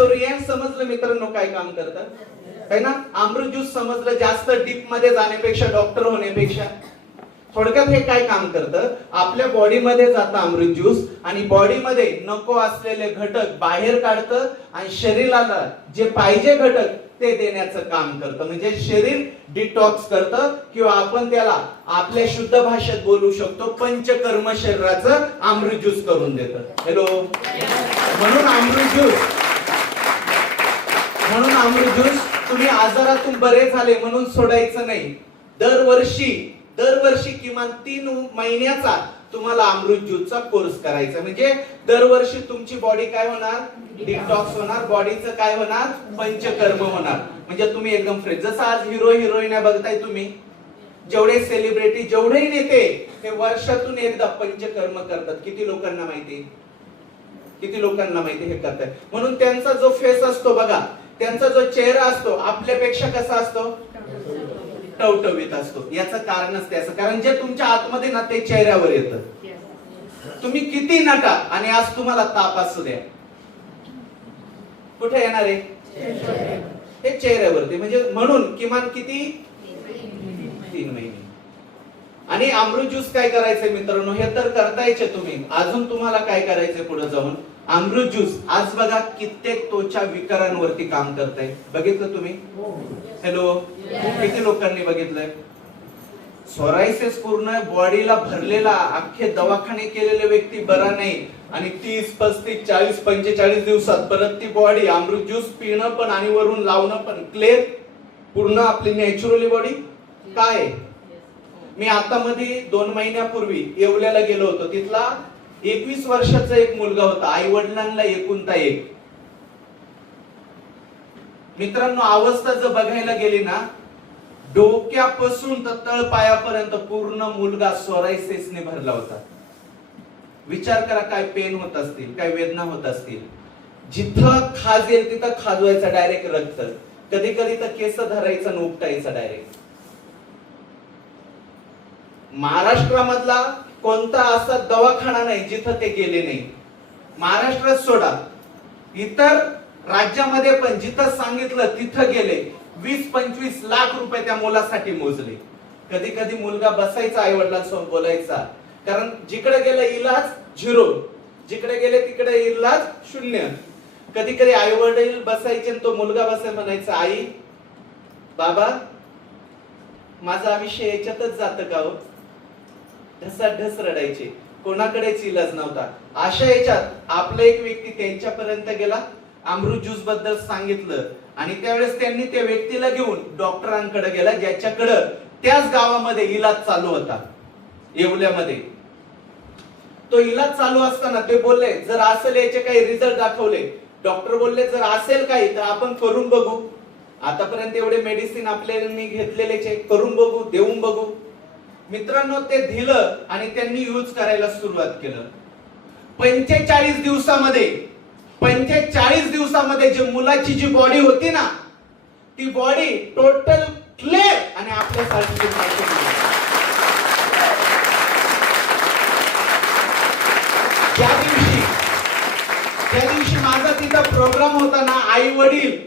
सोरियन समजलं मित्रांनो काय काम करतात है ना? अमृत ज्यूस समजलं जास्त डीपमध्ये जाण्यापेक्षा डॉक्टर होण्यापेक्षा. थोडक्यात हे काय काम करतं? आपल्या बॉडीमध्ये जातं अमृत ज्यूस आणि बॉडीमध्ये नको असलेले घटक बाहेर काढतं आणि शरीराला जे पाहिजे घटक ते देण्याचं काम करतं. म्हणजे शरीर डिटॉक्स करतं किंवा आपण त्याला आपल्या शुद्ध भाषेत बोलू शकतो पंचकर्म शरीराचं अमृत ज्यूस करून देतं. हॅलो म्हणून अमृत ज्यूस म्हणून अमृत ज्यूस तुम्ही आजारातून बरे झाले म्हणून सोडायचं नाही. दरवर्षी दरवर्षी किमान तीन महिन्याचा तुम्हाला अमृत ज्यूसचा कोर्स करायचा. म्हणजे दरवर्षी तुमची बॉडी काय होणार? डिटॉक्स होणार. बॉडीचं काय होणार? पंचकर्म होणार. म्हणजे तुम्ही एकदम फ्रेश जसं आज हिरो हिरोईन बघताय तुम्ही. जेवढे सेलिब्रिटी जेवढे नेते हे वर्षातून एकदा पंचकर्म करतात. किती लोकांना माहिती? किती लोकांना माहिती हे करताय? म्हणून त्यांचा जो फेस असतो बघा त्यांचा जो चेहरा असतो आपल्यापेक्षा कसा असतो? टवटवीत असतो. याचं कारणच ते असं. कारण जे तुमच्या आतमध्ये ना ते चेहऱ्यावर येतं. तुम्ही किती नटा आणि आज तुम्हाला ताप असू द्या. कुठे येणार आहे? हे चेहऱ्यावरती. म्हणजे म्हणून किमान किती? तीन महिने. आणि अमृत ज्यूस काय करायचंय मित्रांनो? हे तर करतायचे तुम्ही. अजून तुम्हाला काय करायचंय पुढे जाऊन? अमृत ज्यूस आज बघा कित्येक त्वचा विकारांवरती काम करताय. बघितलं तुम्ही? हॅलो किती लोकांनी बघितलंय? सोरायसिस पूर्ण बॉडीला भरलेला अख्खे दवाखाने केलेले व्यक्ती बरा नाही. आणि तीस पस्तीस चाळीस पंचेचाळीस दिवसात परत ती बॉडी अमृत ज्यूस पिणं पण आणि वरून लावणं पण. क्लिअर पूर्ण आपली नॅचरली बॉडी काय? आहे? मी आता मध्ये दोन महिन्यापूर्वी येवल्याला गेलो होतो. तिथला एकवीस वर्षाचा एक मुलगा होता आई वडिलांना एकुणता एक. मित्रांनो अवस्था जर बघायला गेली ना डोक्यापासून तर तळ पायापर्यंत पूर्ण मुलगा सोरायसिसने भरला होता. विचार करा काय पेन होत असतील काय वेदना होत असतील. जिथं खाजेल तिथं खाजवायचा डायरेक्ट रक्त. कधी कधी तर केस धरायचा आणि उपटायचा डायरेक्ट महाराष्ट्रामधला कोणता असा दवाखाना नाही जिथं ते गेले नाही. महाराष्ट्रात सोडा. इतर राज्यामध्ये पण जिथं सांगितलं तिथं गेले. वीस पंचवीस लाख रुपये त्या मुलासाठी मोजले. कधी कधी मुलगा बसायचा आई वडिलांसोबत बोलायचा. कारण जिकडे गेलं इलाज झिरो. जिकडे गेले तिकडे इलाज शून्य. कधी कधी आई वडील बसायचे आणि तो मुलगा बसाय म्हणायचा आई बाबा माझा आयुष्य याच्यातच जात का हो? ढस रडायचे. कोणाकडेच इलाज नव्हता. अशा याच्यात आपला एक व्यक्ती त्यांच्यापर्यंत गेला अमृत ज्यूसबद्दल सांगितलं. आणि त्यावेळेस त्यांनी त्या व्यक्तीला घेऊन डॉक्टरांकडे गेला ज्याच्याकडे त्याच गावामध्ये इलाज चालू होता. येवल्यामध्ये. तो इलाज चालू असताना ते बोलले जर असेल याचे काही रिझल्ट दाखवले. डॉक्टर बोलले जर असेल काही तर आपण करून बघू. आतापर्यंत एवढे मेडिसिन आपल्याला घेतलेले करून बघू देऊन बघू. मित्रांनो ते दिलं आणि त्यांनी यूज करायला सुरुवात केलं. पंचेचाळीस दिवसामध्ये पंचेचाळीस दिवसामध्ये जे मुलाची जी बॉडी होती ना ती बॉडी टोटल क्लिअर आणि आपल्या त्या दिवशी त्या दिवशी माझा तिथं प्रोग्राम होता ना आई वडील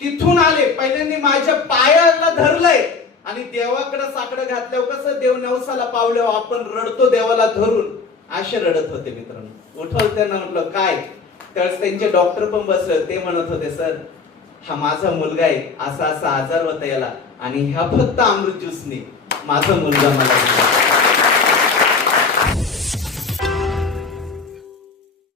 तिथून आले. पहिल्यांदा माझ्या पायाला धरलंय. आणि देवाकडे साकडं घातल्यावर कसं देव नवसाला पावल्यावर आपण रडतो देवाला धरून. असे रडत होते मित्रांनो. उठवलं त्यांना म्हटलं काय? त्यावेळेस त्यांचे डॉक्टर पण बसले. ते म्हणत होते सर हा माझा मुलगा आहे. असा असा आजार होता याला. आणि ह्या फक्त अमृत ज्यूसने माझा मुलगा मला